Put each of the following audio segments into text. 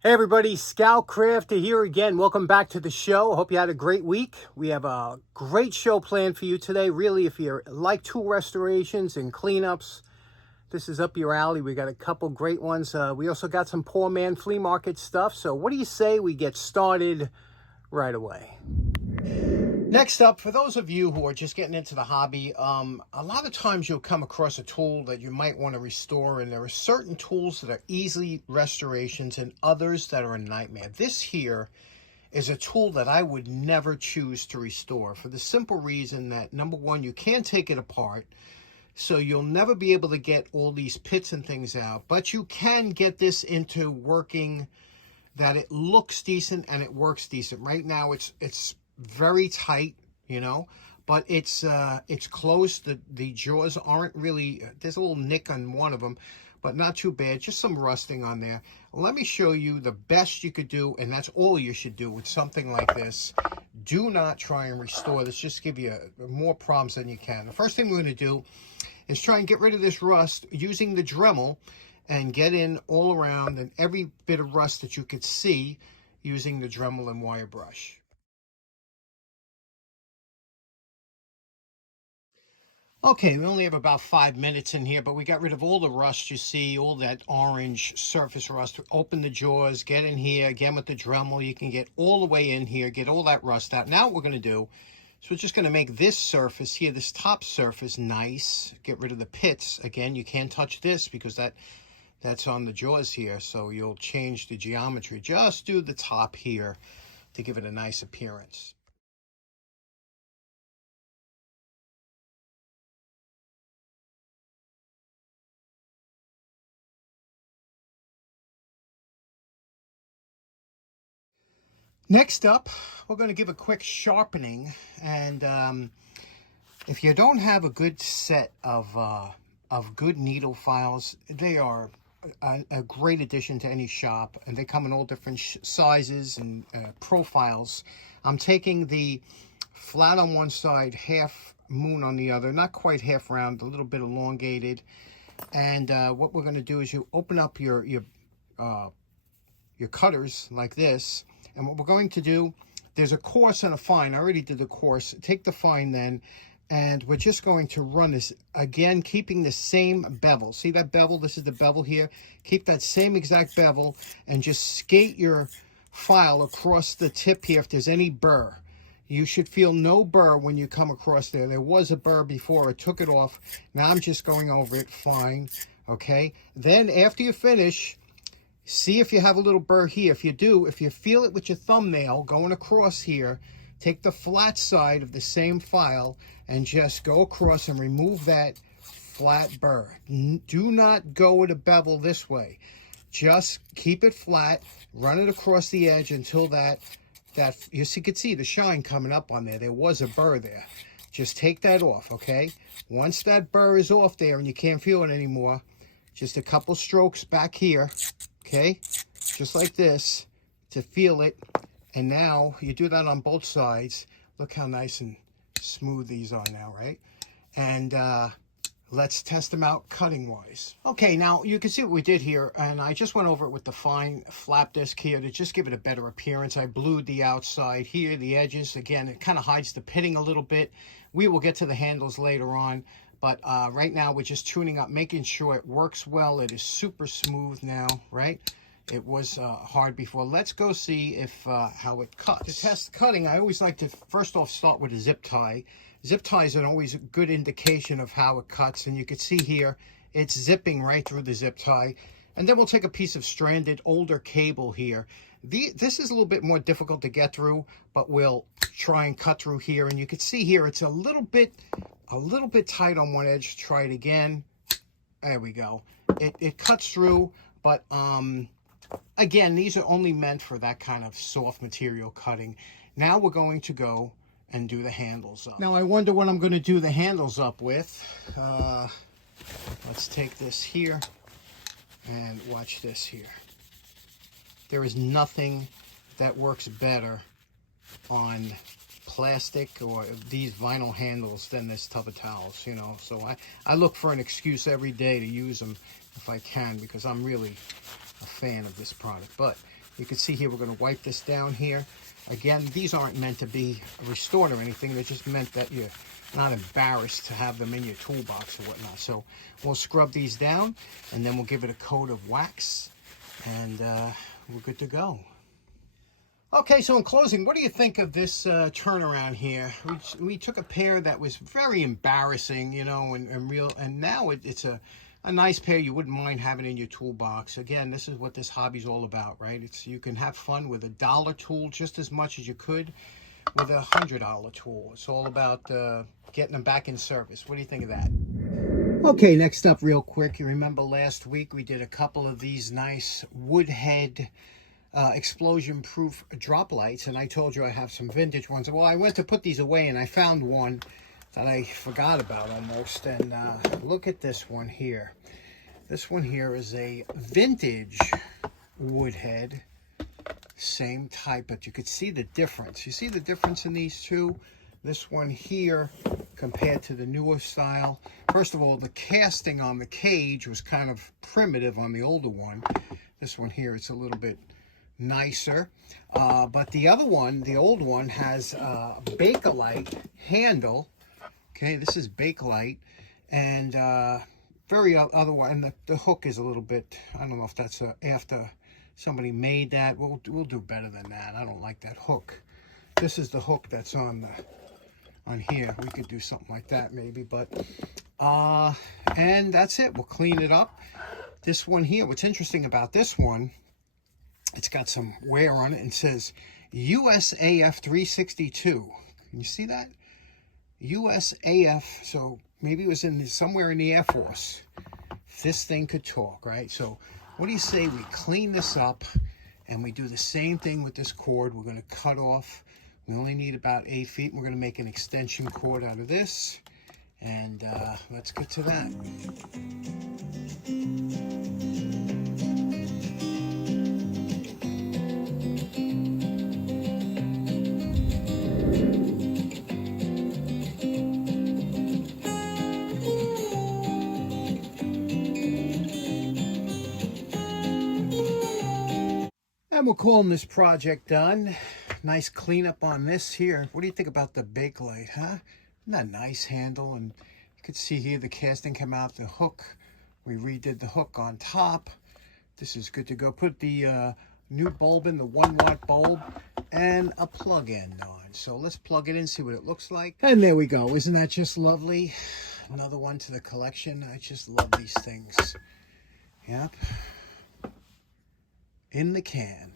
Hey everybody, Scout Crafter here again. Welcome back to the show. I hope you had a great week. We have a great show planned for you today. Really, if you like tool restorations and cleanups, this is up your alley. We got a couple great ones. We also got some poor man flea market stuff. So what do you say we get started right away? Next up, for those of you who are just getting into the hobby, a lot of times you'll come across a tool that you might want to restore, and there are certain tools that are easy restorations and others that are a nightmare. This here is a tool that I would never choose to restore for the simple reason that, number one, you can't take it apart, so you'll never be able to get all these pits and things out, but you can get this into working that it looks decent and it works decent. Right now it's very tight, but it's closed. The jaws aren't really, there's a little nick on one of them, but not too bad, just some rusting on there. Let me show you the best you could do, and that's all you should do with something like this. Do not try and restore this, just give you more problems than you can. The first thing we're going to do is try and get rid of this rust using the Dremel and get in all around and every bit of rust that you could see using the Dremel and wire brush. Okay, we only have about 5 minutes in here, but we got rid of all the rust you see, all that orange surface rust. Open the jaws, get in here, again with the Dremel, you can get all the way in here, get all that rust out. Now what we're gonna do is we're just gonna make this surface here, this top surface, nice. Get rid of the pits. Again, you can't touch this because that's on the jaws here, so you'll change the geometry. Just do the top here to give it a nice appearance. Next up, we're going to give a quick sharpening, and if you don't have a good set of good needle files, they are a great addition to any shop, and they come in all different sizes and profiles. I'm taking the flat on one side, half moon on the other, not quite half round, a little bit elongated. And what we're going to do is you open up your cutters like this, and what we're going to do, there's a coarse and a fine. I already did the coarse. Take the fine then, and we're just going to run this again, keeping the same bevel. See that bevel? This is the bevel here. Keep that same exact bevel and just skate your file across the tip here if there's any burr. You should feel no burr when you come across there. There was a burr before. I took it off. Now I'm just going over it fine. Okay? Then after you finish, see if you have a little burr here. If you do, if you feel it with your thumbnail going across here, take the flat side of the same file and just go across and remove that flat burr. Do not go with a bevel this way. Just keep it flat, run it across the edge until that you can see the shine coming up on there. There was a burr there. Just take that off, okay? Once that burr is off there and you can't feel it anymore, just a couple strokes back here, okay? Just like this to feel it. And now you do that on both sides. Look how nice and smooth these are now, right? And let's test them out cutting wise. Okay, now you can see what we did here, and I just went over it with the fine flap disc here to just give it a better appearance. I blued the outside here, the edges. Again, it kind of hides the pitting a little bit. We will get to the handles later on, but right now we're just tuning up, making sure it works well. It is super smooth now, right? It was hard before. Let's go see if how it cuts. To test cutting, I always like to first off start with a zip tie. Zip ties are always a good indication of how it cuts, and you can see here it's zipping right through the zip tie. And then we'll take a piece of stranded older cable here. This is a little bit more difficult to get through, but we'll try and cut through here. And you can see here it's a little bit tight on one edge. Try it again. There we go. It cuts through, but again, these are only meant for that kind of soft material cutting. Now we're going to go and do the handles up. Now I wonder what I'm going to do the handles up with. Let's take this here and watch this here. There is nothing that works better on plastic or these vinyl handles than this tub of towels, So I look for an excuse every day to use them if I can, because I'm really a fan of this product. But You can see here we're going to wipe this down here. Again, these aren't meant to be restored or anything. They're just meant that you're not embarrassed to have them in your toolbox or whatnot. So we'll scrub these down, and then we'll give it a coat of wax, and we're good to go. Okay, so in closing, what do you think of this turnaround here? We took a pair that was very embarrassing, you know, and now it's a nice pair you wouldn't mind having in your toolbox. Again, this is what this hobby's all about, right? You can have fun with a $1 tool just as much as you could with a $100 tool. It's all about getting them back in service. What do you think of that? Okay, next up real quick, you remember last week we did a couple of these nice wood head explosion proof drop lights, and I told you I have some vintage ones. Well, I went to put these away and I found one that I forgot about almost, and look at this one here. This one here is a vintage wood head, same type, but you could see the difference. You see the difference in these two? This one here compared to the newer style. First of all, the casting on the cage was kind of primitive on the older one. This one here, it's a little bit nicer. But the other one, the old one, has a Bakelite handle. Okay, this is Bakelite, and very other one. And the hook is a little bit, I don't know if that's after somebody made that. We'll do better than that. I don't like that hook. This is the hook that's on here. We could do something like that maybe, but and that's it. We'll clean it up. This one here, what's interesting about this one, it's got some wear on it and says USAF 362. Can you see that? USAF, so maybe it was somewhere in the Air Force. This thing could talk, right? So what do you say we clean this up and we do the same thing with this cord? We're going to cut off. We only need about 8 feet. We're going to make an extension cord out of this, and let's get to that. And we're calling this project done. Nice cleanup on this here. What do you think about the Bakelite, huh? Isn't that a nice handle? And you can see here the casting came out, the hook. We redid the hook on top. This is good to go. Put the new bulb in, the 1-watt bulb, and a plug-in on. So let's plug it in, see what it looks like. And there we go. Isn't that just lovely? Another one to the collection. I just love these things. Yep. In the can.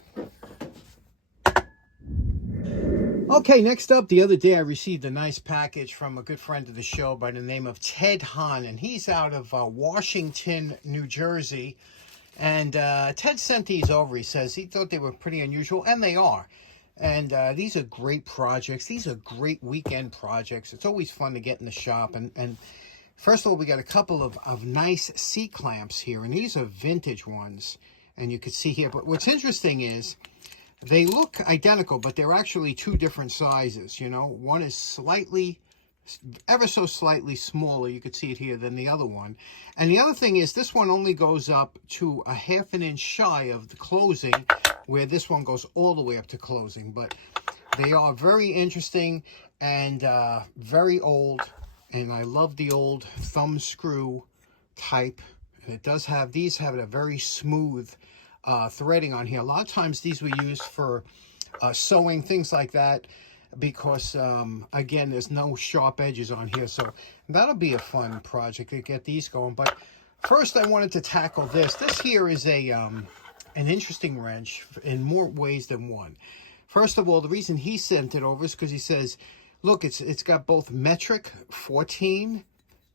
Okay, next up, the other day I received a nice package from a good friend of the show by the name of Ted Hahn, and he's out of Washington, New Jersey. And Ted sent these over. He says he thought they were pretty unusual, and they are. And these are great projects. These are great weekend projects. It's always fun to get in the shop. And first of all, we got a couple of nice C-clamps here, and these are vintage ones. And you can see here, but what's interesting is they look identical, but they're actually two different sizes, you know. One is slightly, ever so slightly smaller, you could see it here, than the other one. And the other thing is this one only goes up to a ½ an inch shy of the closing, where this one goes all the way up to closing. But they are very interesting and very old, and I love the old thumb screw type. And it does have, these have a very smooth threading on here. A lot of times these we use for sewing, things like that, because again, there's no sharp edges on here. So that'll be a fun project to get these going. But first I wanted to tackle this. This here is an interesting wrench in more ways than one. First of all, the reason he sent it over is because he says, look, it's got both metric 14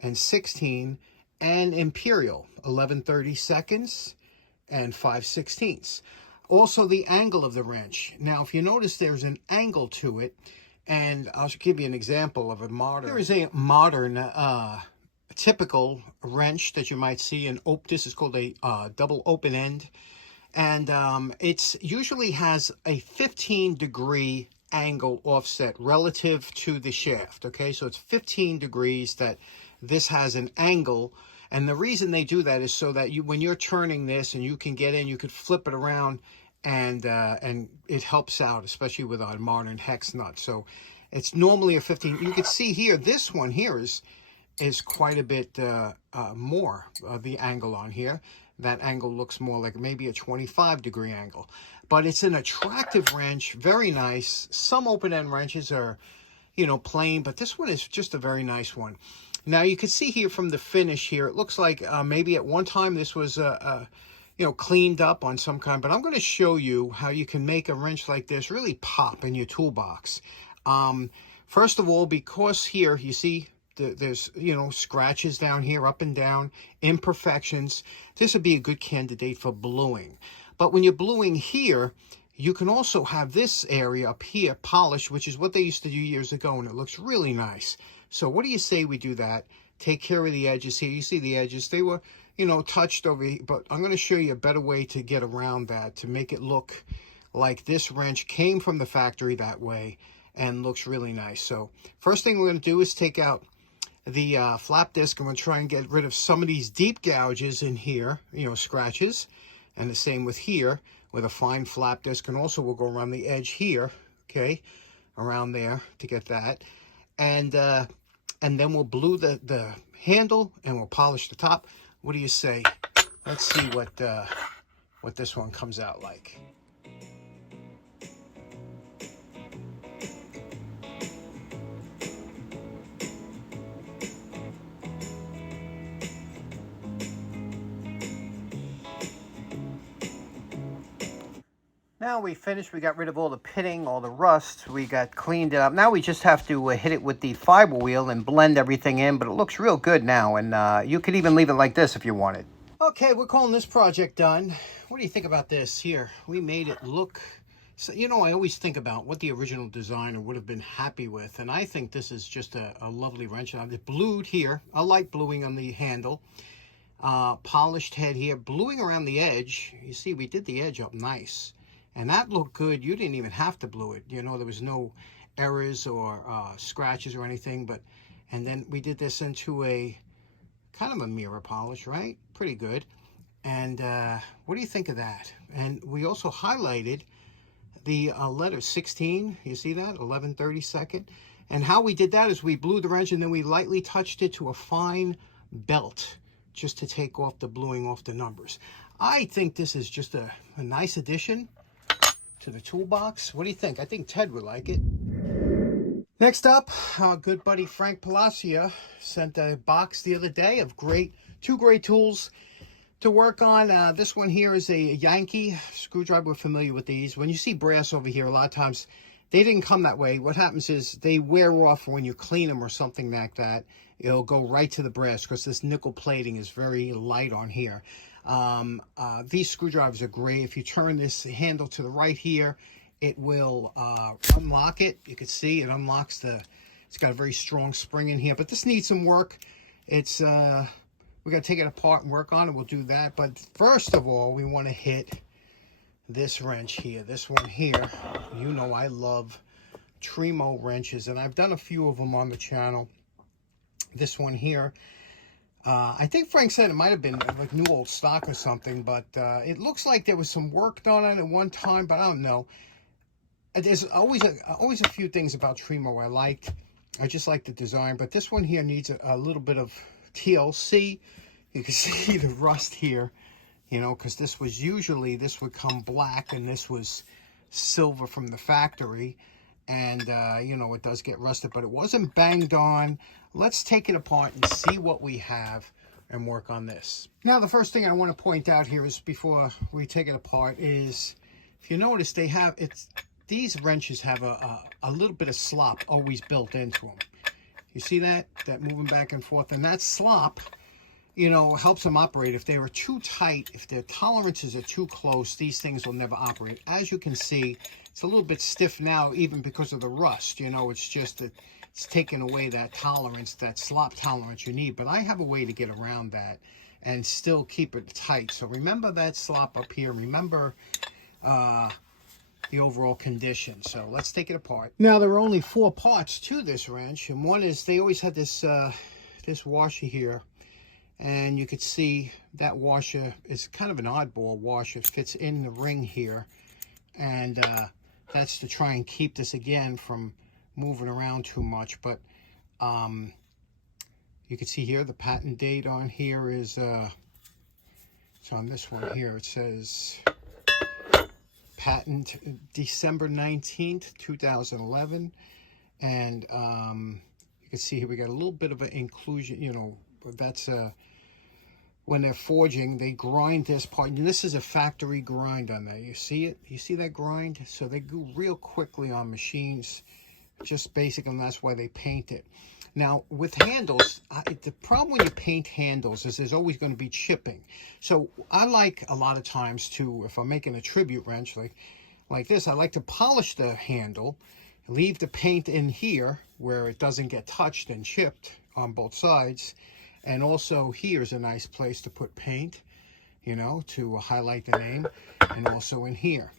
and 16 and imperial 11/32 and 5/16. Also the angle of the wrench. Now if you notice, there's an angle to it, and I'll give you an example of a modern. There is a modern typical wrench that you might see. This is called a double open end, and it's usually has a 15-degree angle offset relative to the shaft. Okay, so it's 15 degrees that this has an angle. And the reason they do that is so that when you're turning this and you can get in, you could flip it around and it helps out, especially with our modern hex nut. So it's normally a 15. You can see here, this one here is quite a bit more the angle on here. That angle looks more like maybe a 25-degree angle, but it's an attractive wrench, very nice. Some open-end wrenches are, you know, plain, but this one is just a very nice one. Now you can see here from the finish here, it looks like maybe at one time this was you know, cleaned up on some kind, but I'm going to show you how you can make a wrench like this really pop in your toolbox. First of all, because here you see there's, you know, scratches down here, up and down, imperfections, this would be a good candidate for bluing. But when you're bluing here, you can also have this area up here polished, which is what they used to do years ago, and it looks really nice. So what do you say we do that? Take care of the edges here. You see the edges, they were, you know, touched over here, but I'm going to show you a better way to get around that, to make it look like this wrench came from the factory that way and looks really nice. So first thing we're going to do is take out the flap disc. I'm going to try and get rid of some of these deep gouges in here, you know, scratches, and the same with here with a fine flap disc. And also we'll go around the edge here, okay, around there to get that. And then we'll blue the handle and we'll polish the top. What do you say? Let's see what this one comes out like. Now we finished, we got rid of all the pitting, all the rust, we got cleaned it up. Now we just have to hit it with the fiber wheel and blend everything in, but it looks real good now, and you could even leave it like this if you wanted. Okay, we're calling this project done. What do you think about this here? We made it look, so, you know, I always think about what the original designer would have been happy with, and I think this is just a lovely wrench. It's blued here, a light bluing on the handle, polished head here, bluing around the edge. You see, we did the edge up nice. And that looked good. You didn't even have to blue it. You know, there was no errors or scratches or anything. But, and then we did this into a kind of a mirror polish, right? Pretty good. And what do you think of that? And we also highlighted the letter 16. You see that? 11/32. And how we did that is we blew the wrench and then we lightly touched it to a fine belt just to take off the bluing off the numbers. I think this is just a nice addition to the toolbox. What do you think? I think Ted would like it. Next up, our good buddy Frank Palacia sent a box the other day of two great tools to work on. This one here is a Yankee screwdriver. We're familiar with these. When you see brass over here, a lot of times they didn't come that way. What happens is they wear off when you clean them or something like that. It'll go right to the brass because this nickel plating is very light on here. These screwdrivers are great. If you turn this handle to the right here, it will unlock it. You can see it unlocks it's got a very strong spring in here, but this needs some work. It's we got to take it apart and work on it. We'll do that. But first of all, we want to hit this wrench here. This one here. You know I love Trimo wrenches, and I've done a few of them on the channel. This one here. I think Frank said it might have been like new old stock or something, but it looks like there was some work done on it at one time, but I don't know. There's always a few things about Trimo I liked. I just like the design, but this one here needs a little bit of TLC. You can see the rust here, you know, because this would come black and this was silver from the factory. And, you know, it does get rusted, but it wasn't banged on. Let's take it apart and see what we have and work on this. Now, the first thing I want to point out here is before we take it apart is, if you notice, these wrenches have a little bit of slop always built into them. You see that moving back and forth? And that slop, you know, helps them operate. If they were too tight, if their tolerances are too close, these things will never operate. As you can see, it's a little bit stiff now, even because of the rust. You know, it's just that it's taken away that tolerance, that slop tolerance you need. But I have a way to get around that and still keep it tight. So remember that slop up here. Remember the overall condition. So let's take it apart. Now, there are only 4 parts to this wrench, and one is they always had this this washer here, and you could see that washer is kind of an oddball washer. It fits in the ring here, And that's to try and keep this again from moving around too much. But you can see here the patent date on here is it's on this one here. It says patent December 19th 2011. And you can see here we got a little bit of an inclusion, you know, that's when they're forging, they grind this part. And this is a factory grind on there. You see it? You see that grind? So they go real quickly on machines, just basic, and that's why they paint it. Now, with handles, the problem when you paint handles is there's always going to be chipping. So I like a lot of times to, if I'm making a tribute wrench like this, I like to polish the handle, leave the paint in here where it doesn't get touched and chipped on both sides. And also here's a nice place to put paint, you know, to highlight the name, and also in here.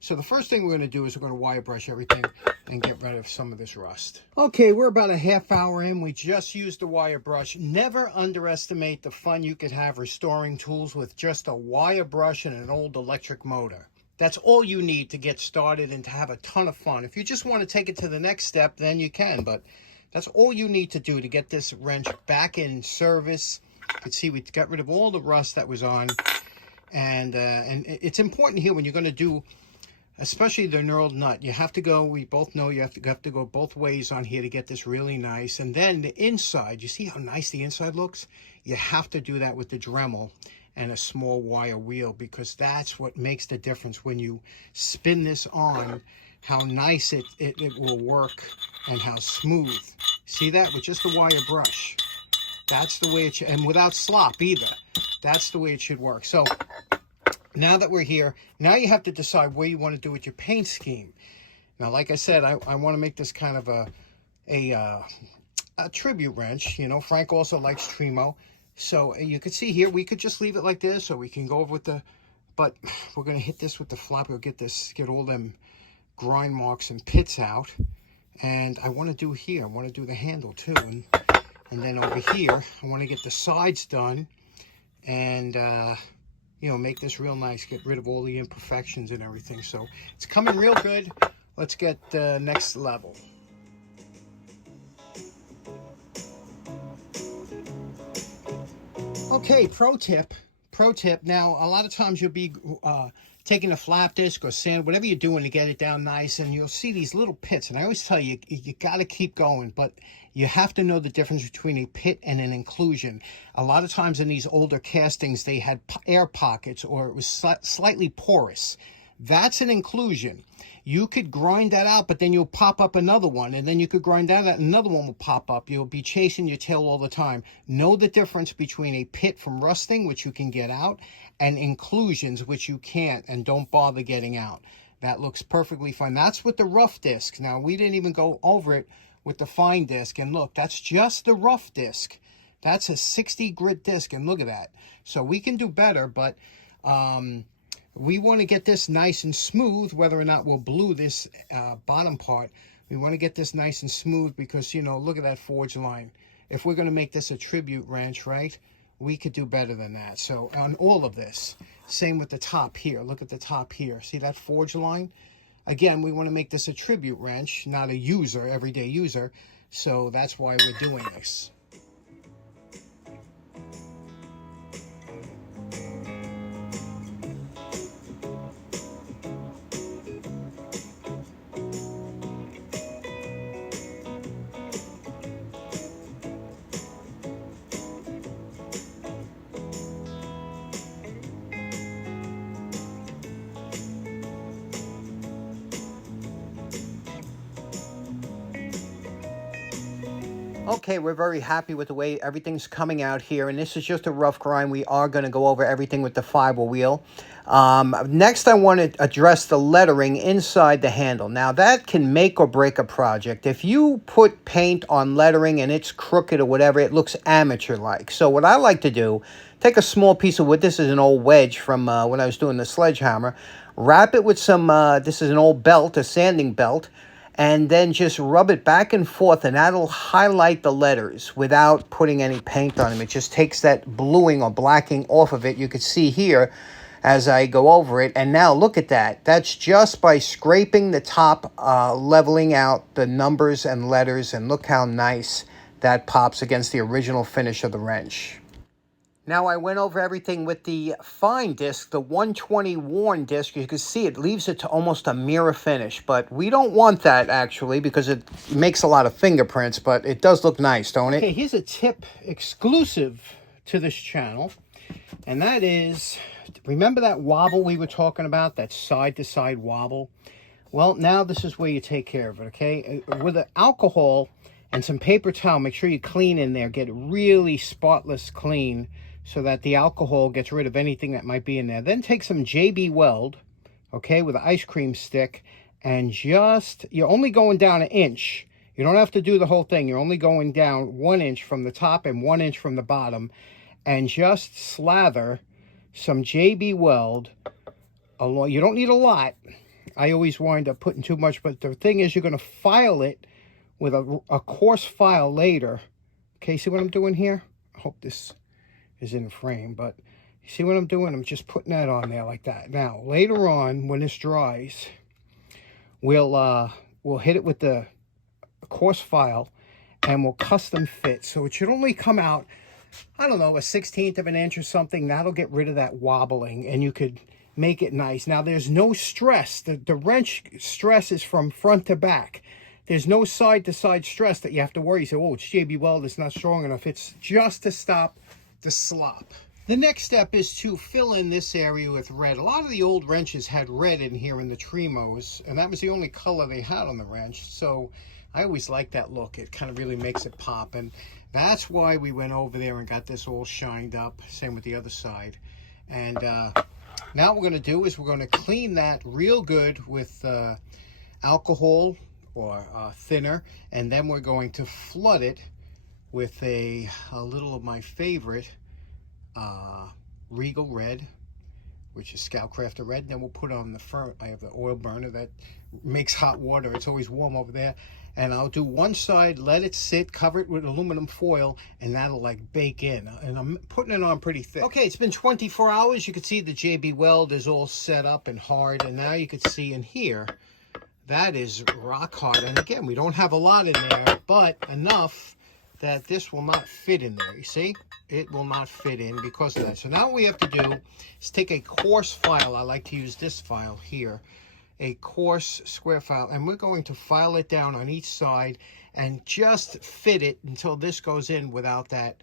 So the first thing we're going to do is we're going to wire brush everything and get rid of some of this rust. Okay, we're about a half hour in. We just used the wire brush. Never underestimate the fun you could have restoring tools with just a wire brush and an old electric motor. That's all you need to get started and to have a ton of fun. If you just want to take it to the next step, then you can, but that's all you need to do to get this wrench back in service. You can see we got rid of all the rust that was on. And it's important here when you're going to do, especially the knurled nut, you have to go, we both know you have to go both ways on here to get this really nice. And then the inside, you see how nice the inside looks? You have to do that with the Dremel and a small wire wheel, because that's what makes the difference when you spin this on, how nice it will work and how smooth. See that? With just a wire brush. That's the way it should, and without slop either. That's the way it should work. So now that we're here, now you have to decide what you want to do with your paint scheme. Now, like I said, I want to make this kind of a tribute wrench. You know, Frank also likes Trimo. So you can see here, we could just leave it like this, or we can go over with the, but we're going to hit this with the flap. We'll get all them grind marks and pits out. And I want to do here, I want to do the handle too. And then over here, I want to get the sides done and, you know, make this real nice, get rid of all the imperfections and everything. So it's coming real good. Let's get the next level. Okay, pro tip. Now, a lot of times you'll be taking a flap disc or sand, whatever you're doing to get it down nice, and you'll see these little pits. And I always tell you, you got to keep going, but you have to know the difference between a pit and an inclusion. A lot of times in these older castings, they had air pockets, or it was slightly porous. That's an inclusion. You could grind that out, but then you'll pop up another one, and then you could grind that out, another one will pop up. You'll be chasing your tail all the time. Know the difference between a pit from rusting, which you can get out, and inclusions, which you can't, and don't bother getting out. That looks perfectly fine. That's with the rough disc. Now, we didn't even go over it with the fine disc, and look, that's just the rough disc. That's a 60 grit disc, and look at that. So we can do better, but we want to get this nice and smooth, whether or not we'll blue this bottom part. We want to get this nice and smooth because, you know, look at that forge line. If we're going to make this a tribute wrench, right, we could do better than that. So on all of this, same with the top here. Look at the top here. See that forge line? Again, we want to make this a tribute wrench, not a user, everyday user. So that's why we're doing this. Okay, we're very happy with the way everything's coming out here, and this is just a rough grind. We are going to go over everything with the fiber wheel. Next, I want to address the lettering inside the handle. Now, that can make or break a project. If you put paint on lettering and it's crooked or whatever, it looks amateur-like. So what I like to do, take a small piece of wood. This is an old wedge from when I was doing the sledgehammer. Wrap it with some, this is an old belt, a sanding belt, and then just rub it back and forth, and that'll highlight the letters without putting any paint on them. It just takes that bluing or blacking off of it. You can see here as I go over it. And now look at that. That's just by scraping the top, leveling out the numbers and letters, and look how nice that pops against the original finish of the wrench. Now I went over everything with the fine disc, the 120 worn disc. You can see it leaves it to almost a mirror finish, but we don't want that actually because it makes a lot of fingerprints, but it does look nice, don't it? Okay, here's a tip exclusive to this channel, and that is, remember that wobble we were talking about, that side-to-side wobble? Well, now this is where you take care of it, okay? With the alcohol and some paper towel, make sure you clean in there, get it really spotless clean, so that the alcohol gets rid of anything that might be in there. Then take some JB Weld, okay, with an ice cream stick, and just, you're only going down 1 inch. You don't have to do the whole thing. You're only going down 1 inch from the top and 1 inch from the bottom, and just slather some JB Weld along. You don't need a lot. I always wind up putting too much, but the thing is, you're going to file it with a coarse file later. Okay, see what I'm doing here? I hope this is in frame, but you see what I'm doing? I'm just putting that on there like that. Now, later on, when this dries, we'll hit it with the coarse file, and we'll custom fit. So it should only come out, I don't know, 1/16 of an inch or something. That'll get rid of that wobbling, and you could make it nice. Now, there's no stress. The wrench stress is from front to back. There's no side-to-side stress that you have to worry. You say, oh, it's JB Weld, it's not strong enough. It's just to stop the slop. The next step is to fill in this area with red. A lot of the old wrenches had red in here in the Trimos, and that was the only color they had on the wrench. So I always like that look. It kind of really makes it pop, and that's why we went over there and got this all shined up. Same with the other side. And now what we're going to do is we're going to clean that real good with alcohol or thinner, and then we're going to flood it with a little of my favorite Regal Red, which is Scoutcrafter Red. Then we'll put on the front. I have the oil burner that makes hot water. It's always warm over there. And I'll do one side, let it sit, cover it with aluminum foil, and that'll like bake in. And I'm putting it on pretty thick. Okay, it's been 24 hours. You can see the JB Weld is all set up and hard. And now you can see in here, that is rock hard. And again, we don't have a lot in there, but enough that this will not fit in there. You see? It will not fit in because of that. So now what we have to do is take a coarse file. I like to use this file here. A coarse square file. And we're going to file it down on each side and just fit it until this goes in without that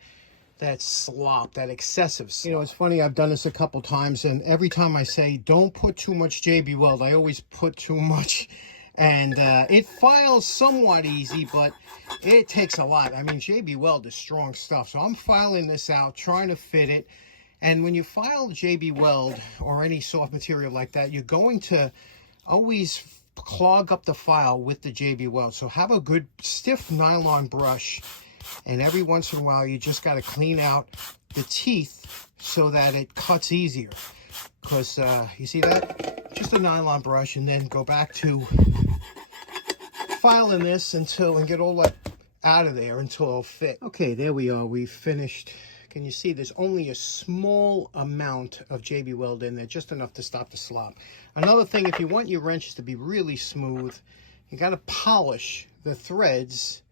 slop, that excessive slop. You know, it's funny, I've done this a couple times, and every time I say, don't put too much JB Weld, I always put too much. And it files somewhat easy, but it takes a lot. I mean, JB Weld is strong stuff. So I'm filing this out, trying to fit it. And when you file JB Weld or any soft material like that, you're going to always clog up the file with the JB Weld. So have a good stiff nylon brush. And every once in a while, you just got to clean out the teeth so that it cuts easier. Because you see that? Just a nylon brush, and then go back to filing this and get all that out of there until it'll fit. Okay, there we are. We finished. Can you see there's only a small amount of JB Weld in there, just enough to stop the slop. Another thing, if you want your wrenches to be really smooth, you got to polish the threads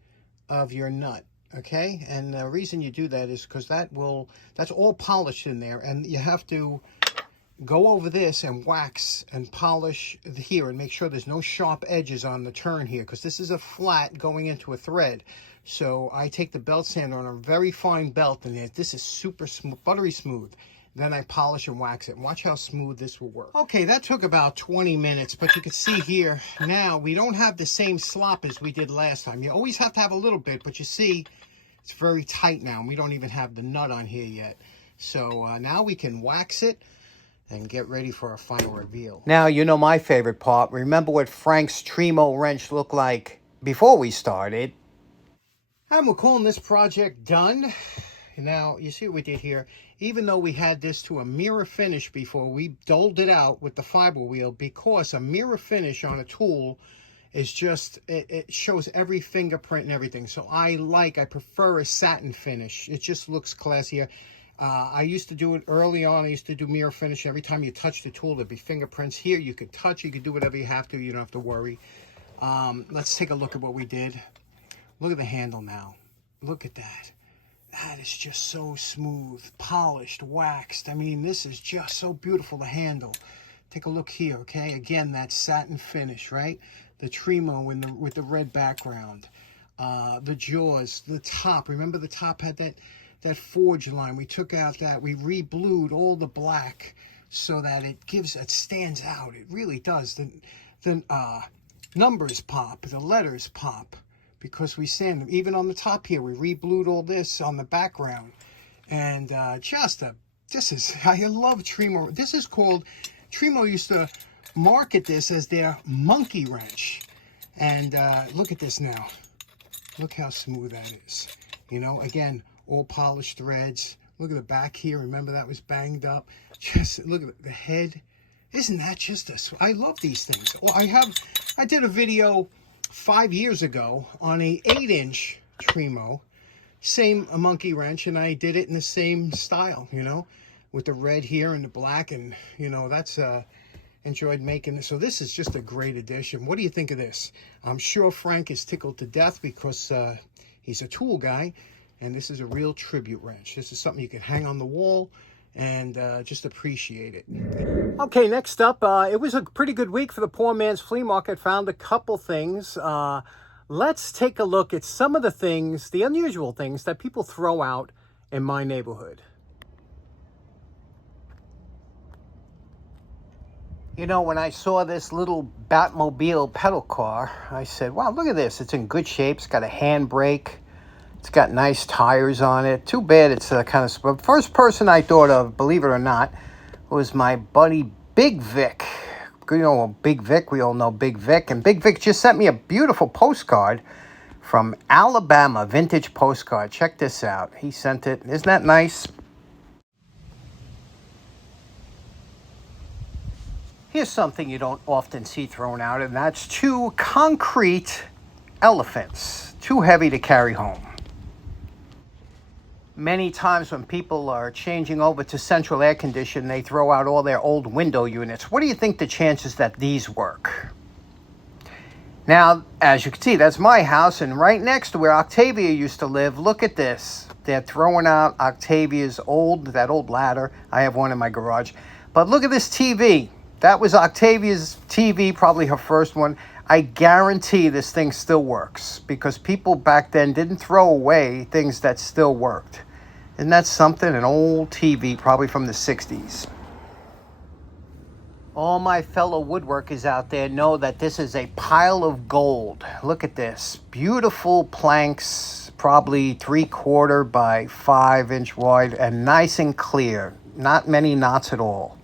of your nut. Okay, and the reason you do that is because that's all polished in there, and you have to go over this and wax and polish here and make sure there's no sharp edges on the turn here, because this is a flat going into a thread. So I take the belt sander on a very fine belt, and this is super smooth, buttery smooth. Then I polish and wax it, and watch how smooth this will work. Okay, that took about 20 minutes, but you can see here now we don't have the same slop as we did last time. You always have to have a little bit, but you see it's very tight now, and we don't even have the nut on here yet. So now we can wax it and get ready for our final reveal. Now, you know my favorite part. Remember what Frank's Trimo wrench looked like before we started. And we're calling this project done. Now, you see what we did here. Even though we had this to a mirror finish before, we doled it out with the fiber wheel, because a mirror finish on a tool is just, it shows every fingerprint and everything. So I prefer a satin finish. It just looks classier. I used to do it early on. I used to do mirror finish. Every time you touch the tool, there'd be fingerprints. Here, you could touch, you could do whatever you have to. You don't have to worry. Let's take a look at what we did. Look at the handle now. Look at that. That is just so smooth, polished, waxed. I mean, this is just so beautiful, the handle. Take a look here, okay? Again, that satin finish, right? The Trimo with the red background. The jaws, the top. Remember the top had that forge line. We took out that. We re-blued all the black so that it stands out. It really does. The numbers pop. The letters pop because we sand them. Even on the top here, we re-blued all this on the background. And I love Trimo. This is called, Trimo used to market this as their monkey wrench. And look at this now. Look how smooth that is. You know, again, all polished threads. Look at the back here. Remember that was banged up. Just look at the head. Isn't that just I love these things. Well, I did a video 5 years ago on a 8-inch Trimo, same monkey wrench, and I did it in the same style, you know, with the red here and the black, and you know, that's enjoyed making this. So this is just a great addition. What do you think of this? I'm sure Frank is tickled to death because he's a tool guy, and this is a real tribute wrench. This is something you can hang on the wall and just appreciate it. Okay, next up, it was a pretty good week for the poor man's flea market. Found a couple things. Let's take a look at some of the things, the unusual things that people throw out in my neighborhood. You know, when I saw this little Batmobile pedal car, I said, wow, look at this. It's in good shape. It's got a handbrake. It's got nice tires on it. Too bad it's kind of... First person I thought of, believe it or not, was my buddy Big Vic. You know, Big Vic, we all know Big Vic. And Big Vic just sent me a beautiful postcard from Alabama, vintage postcard. Check this out. He sent it. Isn't that nice? Here's something you don't often see thrown out, and that's 2 concrete elephants. Too heavy to carry home. Many times when people are changing over to central air conditioning, they throw out all their old window units. What do you think the chances that these work? Now, as you can see, that's my house, and right next to where Octavia used to live, look at this. They're throwing out Octavia's that old ladder. I have one in my garage. But look at this TV. That was Octavia's TV, probably her first one. I guarantee this thing still works because people back then didn't throw away things that still worked. Isn't that something? An old TV, probably from the 60s. All my fellow woodworkers out there know that this is a pile of gold. Look at this. Beautiful planks, probably 3/4 by 5-inch wide, and nice and clear. Not many knots at all.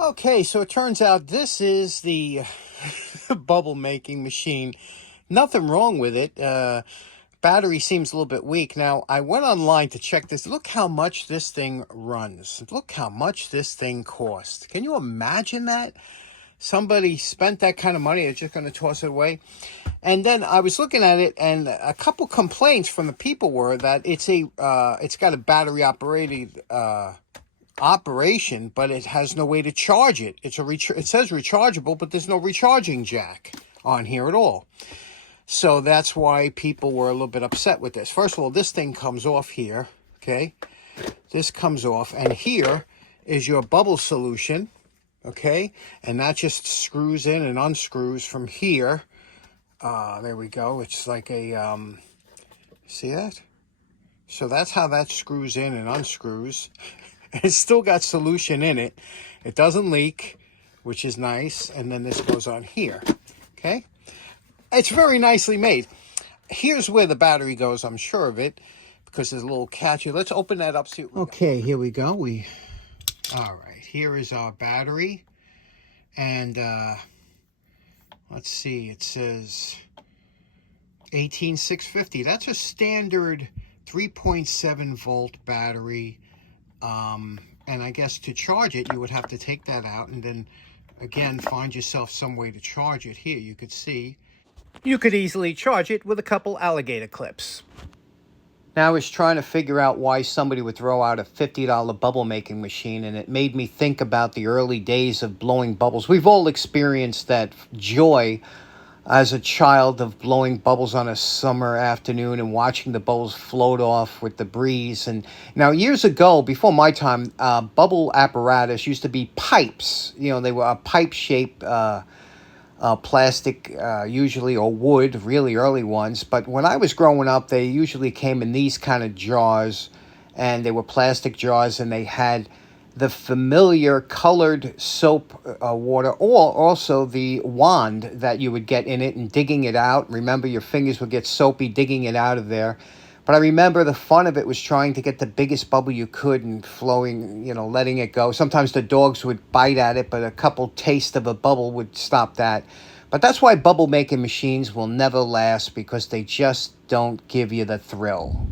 Okay, so it turns out this is the bubble making machine. Nothing wrong with it. Battery seems a little bit weak. Now, I went online to check this. Look how much this thing runs. Look how much this thing costs. Can you imagine that? Somebody spent that kind of money, they're just going to toss it away. And then I was looking at it, and a couple complaints from the people were that it's got a battery operated operation, but it has no way to charge it. It says rechargeable, but there's no recharging jack on here at all. So that's why people were a little bit upset with this. First of all, this thing comes off here, okay? This comes off, and here is your bubble solution, okay? And that just screws in and unscrews from here. There we go. It's like a, see that? So that's how that screws in and unscrews. It's still got solution in it. It doesn't leak. which is nice. And then this goes on here, okay? It's very nicely made. Here's where the battery goes, I'm sure of it, because there's a little catch here. Let's open that up, see what we got. Okay, here we go. All right, here is our battery. And let's see, it says 18650. That's a standard 3.7 volt battery. And I guess to charge it, you would have to take that out and then, again, find yourself some way to charge it. Here, you could see. You could easily charge it with a couple alligator clips. Now, I was trying to figure out why somebody would throw out a $50 bubble making machine, and it made me think about the early days of blowing bubbles. We've all experienced that joy as a child of blowing bubbles on a summer afternoon and watching the bubbles float off with the breeze. And now, years ago, before my time, bubble apparatus used to be pipes. You know, they were a pipe-shaped plastic, usually, or wood, really early ones. But when I was growing up, they usually came in these kind of jars, and they were plastic jars, and they had the familiar colored soap water, or also the wand that you would get in it and digging it out. Remember, your fingers would get soapy digging it out of there. But I remember the fun of it was trying to get the biggest bubble you could and flowing, you know, letting it go. Sometimes the dogs would bite at it, but a couple tastes of a bubble would stop that. But that's why bubble making machines will never last, because they just don't give you the thrill.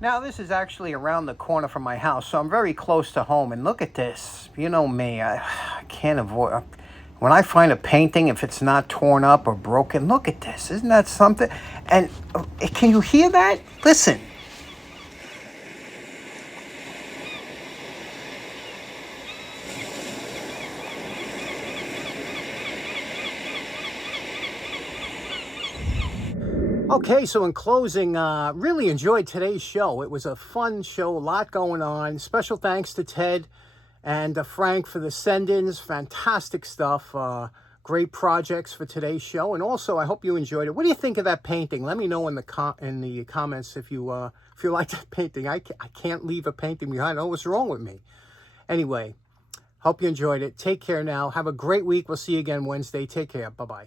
Now, this is actually around the corner from my house, so I'm very close to home. And look at this. You know me, I can't avoid... When I find a painting, if it's not torn up or broken, look at this. Isn't that something? And can you hear that? Listen. Okay, so in closing, really enjoyed today's show. It was a fun show, a lot going on. Special thanks to Ted and Frank for the send-ins. Fantastic stuff. Great projects for today's show. And also, I hope you enjoyed it. What do you think of that painting? Let me know in the comments if you like that painting. I can't leave a painting behind. I don't know what's wrong with me. Anyway, hope you enjoyed it. Take care now. Have a great week. We'll see you again Wednesday. Take care. Bye-bye.